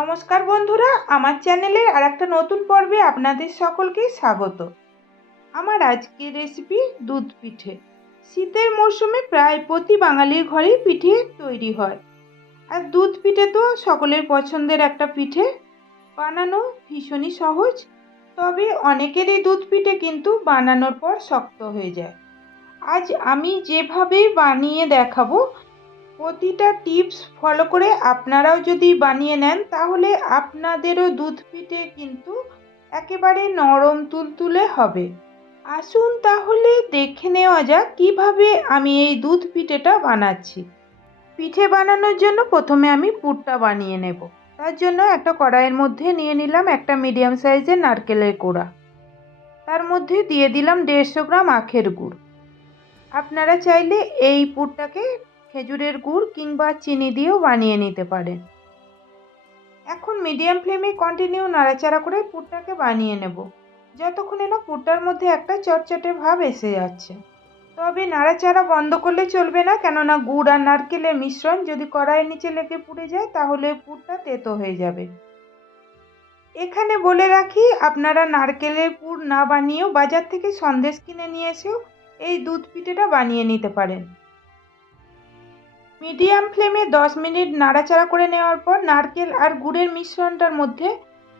নমস্কার বন্ধুরা, আমার চ্যানেলের আর একটা নতুন পর্বে আপনাদের সকলকে স্বাগত। আমার আজকের রেসিপি দুধ পিঠে। শীতের মরশুমে প্রায় প্রতি বাঙালির ঘরেই পিঠে তৈরি হয়, আর দুধ পিঠে তো সকলের পছন্দের একটা পিঠে। বানানো ভীষণই সহজ, তবে অনেকেরই দুধ পিঠে কিন্তু বানানোর পর শক্ত হয়ে যায়। আজ আমি যেভাবে বানিয়ে দেখাবো, প্রতিটা টিপস ফলো করে আপনারাও যদি বানিয়ে নেন তাহলে আপনাদেরও দুধ পিঠে কিন্তু একেবারে নরম তুলতুলে হবে। আসুন তাহলে দেখে নেওয়া যাক কিভাবে আমি এই দুধ পিঠেটা বানাচ্ছি। পিঠে বানানোর জন্য প্রথমে আমি পুরটা বানিয়ে নেব। তার জন্য একটা কড়াইয়ের মধ্যে নিয়ে নিলাম একটা মিডিয়াম সাইজের নারকেলের কোড়া। তার মধ্যে দিয়ে দিলাম 150 গ্রাম আখের গুড়। আপনারা চাইলে এই পুরটাকে খেজুরের গুড় কিংবা চিনি দিয়েও বানিয়ে নিতে পারেন। এখন মিডিয়াম ফ্লেমে কন্টিনিউ নাড়াচাড়া করে পুরটাকে বানিয়ে নেব, যতক্ষণে না পুরটার মধ্যে একটা চটচটে ভাব এসে যাচ্ছে। তবে নাড়াচাড়া বন্ধ করলে চলবে না, কেননা গুড় আর নারকেলের মিশ্রণ যদি কড়াইয়ের নিচে লেগে পুড়ে যায় তাহলে পুরটা তেতো হয়ে যাবে। এখানে বলে রাখি, আপনারা নারকেলের পুর না বানিয়েও বাজার থেকে সন্দেশ কিনে নিয়ে এসেও এই দুধ পিঠেটা বানিয়ে নিতে পারেন। মিডিয়াম ফ্লেমে 10 মিনিট নাড়াচাড়া করে নেওয়ার পর নারকেল আর গুড়ের মিশ্রণটার মধ্যে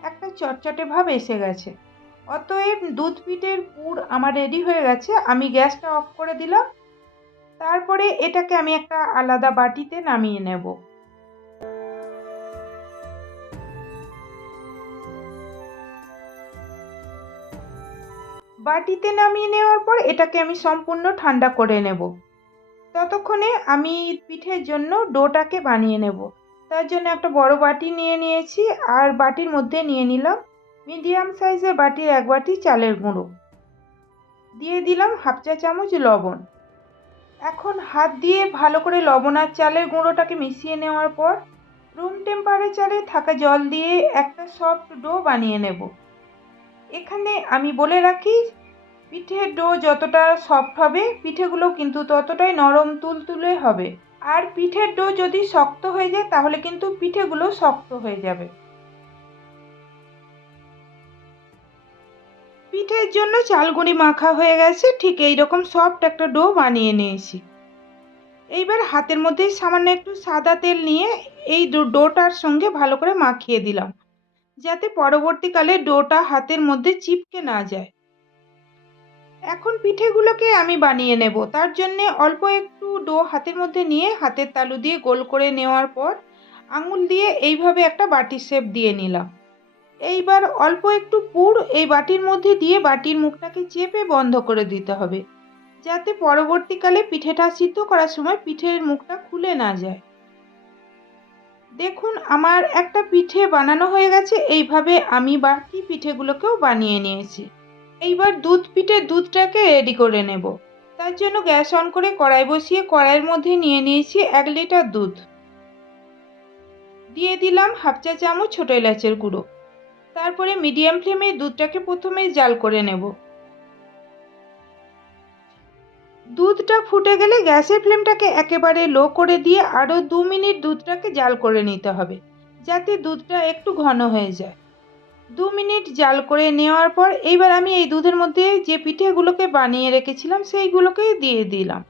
একটা চটচটে ভাব এসে গেছে। অতএব দুধ পিঠের পুর আমার রেডি হয়ে গেছে। আমি গ্যাসটা অফ করে দিলাম। তারপরে এটাকে আমি একটা আলাদা বাটিতে নামিয়ে নেব। বাটিতে নামিয়ে নেওয়ার পর এটাকে আমি সম্পূর্ণ ঠান্ডা করে নেব। ততক্ষণে আমি পিঠের জন্য ডোটাকে বানিয়ে নেব। তার জন্য একটা বড় বাটি নিয়ে নিয়েছি, আর বাটির মধ্যে নিয়ে নিলাম মিডিয়াম সাইজের বাটির 1 বাটি চালের গুঁড়ো। দিয়ে দিলাম হাফ চা চামচ লবণ। এখন হাত দিয়ে ভালো করে লবণ আর চালের গুঁড়োটাকে মিশিয়ে নেওয়ার পর রুম টেম্পারেচারে থাকা জল দিয়ে একটা সফট ডো বানিয়ে নেব। এখানে আমি বলে রাখি, পিঠের ডো যতটা সফট হবে পিঠেগুলো কিন্তু ততটাই নরম তুলতুলে হবে। আর পিঠের ডো যদি শক্ত হয়ে যায় তাহলে কিন্তু পিঠেগুলো শক্ত হয়ে যাবে। পিঠের জন্য চালগুঁড়ি মাখা হয়ে গেছে, ঠিক এইরকম সফট একটা ডো বানিয়ে নিয়েছি। এইবার হাতের মধ্যে সামান্য একটু সাদা তেল নিয়ে এই ডোটার সঙ্গে ভালো করে মাখিয়ে দিলাম, যাতে পরবর্তীকালে ডোটা হাতের মধ্যে চিপকে না যায়। এখন পিঠেগুলোকে আমি বানিয়ে নেব। তার জন্যে অল্প একটু ডো হাতের মধ্যে নিয়ে হাতের তালু দিয়ে গোল করে নেওয়ার পর আঙুল দিয়ে এইভাবে একটা বাটির শেপ দিয়ে নিলাম। এইবার অল্প একটু পুর এই বাটির মধ্যে দিয়ে বাটির মুখটাকে চেপে বন্ধ করে দিতে হবে, যাতে পরবর্তীকালে পিঠেটা সিদ্ধ করার সময় পিঠের মুখটা খুলে না যায়। দেখুন আমার একটা পিঠে বানানো হয়ে গেছে। এইভাবে আমি বাকি পিঠেগুলোকেও বানিয়ে নিয়েছি। এইবার দুধ পিঠের দুধটাকে রেডি করে নেব। তার জন্য গ্যাস অন করে কড়াই বসিয়ে কড়াইয়ের মধ্যে নিয়ে নিয়েছি 1 লিটার দুধ। দিয়ে দিলাম হাফ চা চামচ ছোট এলাচের গুঁড়ো। তারপরে মিডিয়াম ফ্লেমে দুধটাকে প্রথমেই জাল করে নেব। দুধটা ফুটে গেলে গ্যাসের ফ্লেমটাকে একেবারে লো করে দিয়ে আরও 2 মিনিট দুধটাকে জাল করে নিতে হবে, যাতে দুধটা একটু ঘন হয়ে যায়। 2 মিনিট জাল করে নেওয়ার পর এইবার আমি এই দুধের মধ্যে যে পিঠেগুলোকে বানিয়ে রেখেছিলাম সেইগুলোকে দিয়ে দিলাম।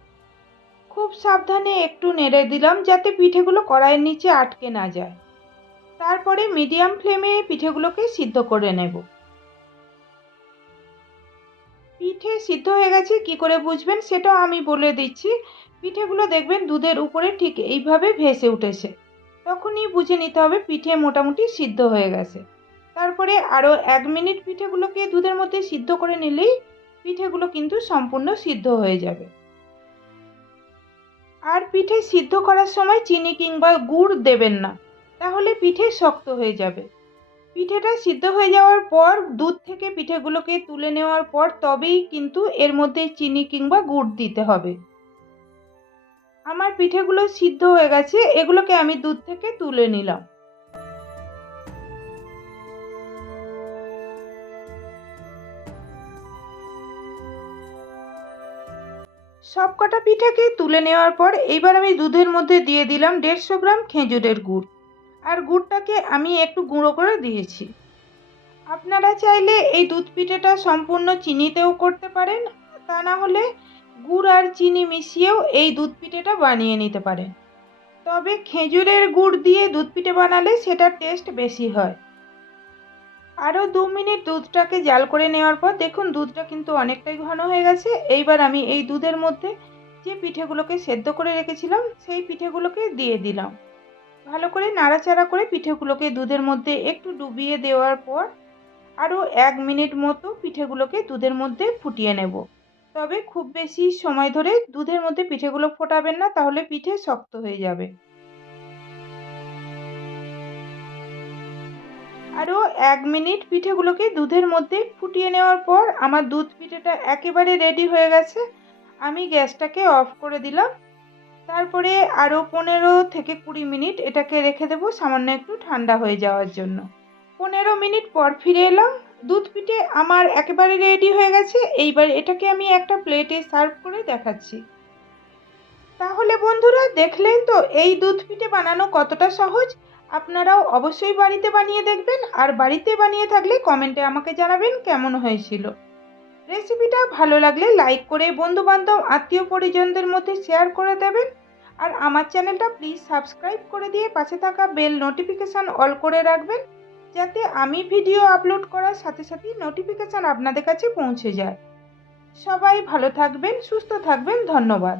খুব সাবধানে একটু নেড়ে দিলাম, যাতে পিঠেগুলো কড়াইয়ের নিচে আটকে না যায়। তারপরে মিডিয়াম ফ্লেমে পিঠেগুলোকে সিদ্ধ করে নেব। পিঠে সিদ্ধ হয়ে গেছে কি করে বুঝবেন সেটাও আমি বলে দিচ্ছি। পিঠেগুলো দেখবেন দুধের উপরে ঠিক এইভাবে ভেসে উঠেছে, তখনই বুঝে নিতে হবে পিঠে মোটামুটি সিদ্ধ হয়ে গেছে। তারপরে আরও 1 মিনিট পিঠেগুলোকে দুধের মধ্যে সিদ্ধ করে নিলেই পিঠেগুলো কিন্তু সম্পূর্ণ সিদ্ধ হয়ে যাবে। আর পিঠে সিদ্ধ করার সময় চিনি কিংবা গুড় দেবেন না, তাহলে পিঠে শক্ত হয়ে যাবে। পিঠেটা সিদ্ধ হয়ে যাওয়ার পর দুধ থেকে পিঠেগুলোকে তুলে নেওয়ার পর তবেই কিন্তু এর মধ্যে চিনি কিংবা গুড় দিতে হবে। আমার পিঠেগুলো সিদ্ধ হয়ে গেছে, এগুলোকে আমি দুধ থেকে তুলে নিলাম। সবকটা পিঠেকে তুলে নেওয়ার পর এইবার আমি দুধের মধ্যে দিয়ে দিলাম 150 গ্রাম খেজুরের গুড়। আর গুড়টাকে আমি একটু গুঁড়ো করে দিয়েছি। আপনারা চাইলে এই দুধ পিঠেটা সম্পূর্ণ চিনিতেও করতে পারেন, তা না হলে গুড় আর চিনি মিশিয়েও এই দুধ পিঠেটা বানিয়ে নিতে পারেন। তবে খেজুরের গুড় দিয়ে দুধ পিঠে বানালে সেটার টেস্ট বেশি হয়। আরও 2 মিনিট দুধটাকে জাল করে নেওয়ার পর দেখুন দুধটা কিন্তু অনেকটাই ঘন হয়ে গেছে। এইবার আমি এই দুধের মধ্যে যে পিঠেগুলোকে সেদ্ধ করে রেখেছিলাম সেই পিঠেগুলোকে দিয়ে দিলাম। ভালো করে নাড়াচাড়া করে পিঠেগুলোকে দুধের মধ্যে একটু ডুবিয়ে দেওয়ার পর আরও 1 মিনিট মতো পিঠেগুলোকে দুধের মধ্যে ফুটিয়ে নেব। তবে খুব বেশি সময় ধরে দুধের মধ্যে পিঠেগুলো ফোটাবেন না, তাহলে পিঠে শক্ত হয়ে যাবে। আরও 1 মিনিট পিঠেগুলোকে দুধের মধ্যে ফুটিয়ে নেওয়ার পর আমার দুধ পিঠেটা একেবারে রেডি হয়ে গেছে। আমি গ্যাসটাকে অফ করে দিলাম। তারপরে আরও 15 থেকে 20 মিনিট এটাকে রেখে দেবো সামান্য একটু ঠান্ডা হয়ে যাওয়ার জন্য। 15 মিনিট পর ফিরে এলাম। দুধ পিঠে আমার একেবারে রেডি হয়ে গেছে। এইবার এটাকে আমি একটা প্লেটে সার্ভ করে দেখাচ্ছি। তাহলে বন্ধুরা দেখলেন তো এই দুধ পিঠে বানানো কতটা সহজ। আপনারাও অবশ্যই বাড়িতে বানিয়ে দেখবেন, আর বাড়িতে বানিয়ে থাকলে কমেন্টে আমাকে জানাবেন কেমন হয়েছিল। রেসিপিটা ভালো লাগলে লাইক করে বন্ধুবান্ধব আত্মীয় পরিজনদের মধ্যে শেয়ার করে দেবেন। আর আমার চ্যানেলটা প্লিজ সাবস্ক্রাইব করে দিয়ে পাশে থাকা বেল নোটিফিকেশান অল করে রাখবেন, যাতে আমি ভিডিও আপলোড করার সাথে সাথেই নোটিফিকেশান আপনাদের কাছে পৌঁছে যায়। সবাই ভালো থাকবেন, সুস্থ থাকবেন। ধন্যবাদ।